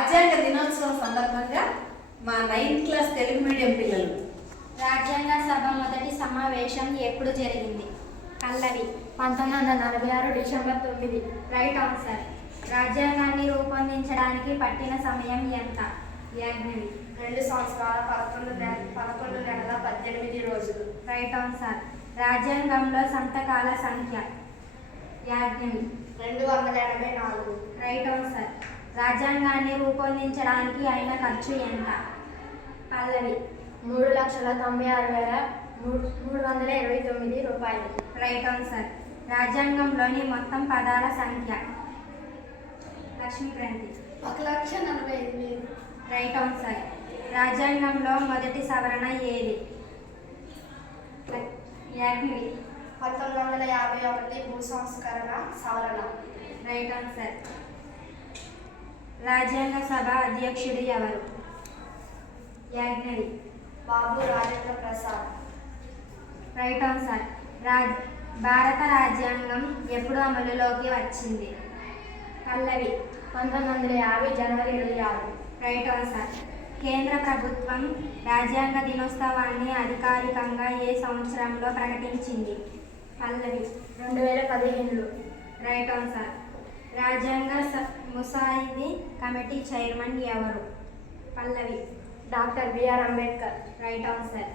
రాజ్యాంగ దినోత్సవం సందర్భంగా మా 9th క్లాస్ తెలుగు మీడియం పిల్లలు రాజ్యాంగ సభ మొదటి సమావేశం ఎప్పుడు జరిగింది? పల్లవి 1946 డిసెంబర్ 9. Right answer. రాజ్యాంగాన్ని రూపొందించడానికి పట్టిన సమయం ఎంత? యాజ్ఞవి 2 సంవత్సరాల 11 నెలల 18 రోజులు. Right answer. రాజ్యాంగంలో సంతకాల సంఖ్య? యాజ్ఞవి 284. Right answer. రాజ్యాంగాన్ని రూపొందించడానికి అయిన ఖర్చు ఎంత? పల్లవి 3,96,329 రూపాయలు. Right answer. రాజ్యాంగంలోని మొత్తం పదాల సంఖ్య? లక్ష్మీక్రాంతి 1,45,000. Right answer. రాజ్యాంగంలో మొదటి సవరణ ఏది? యాజ్ఞవి 1951 భూ సంస్కరణ సవరణ. Right answer. రాజ్యాంగ సభ అధ్యక్షుడు ఎవరు? యాజ్ఞవి బాబు రాజేంద్ర ప్రసాద్. Right answer. భారత రాజ్యాంగం ఎప్పుడు అమలులోకి వచ్చింది? పల్లవి 1950 జనవరి 26. Right answer. కేంద్ర ప్రభుత్వం రాజ్యాంగ దినోత్సవాన్ని అధికారికంగా ఏ సంవత్సరంలో ప్రకటించింది? పల్లవి 2015. Right answer. రాజ్యాంగ ముసాయిదీ కమిటీ చైర్మన్ ఎవరు? Pallavi doctor B R Ambedkar. Right answer.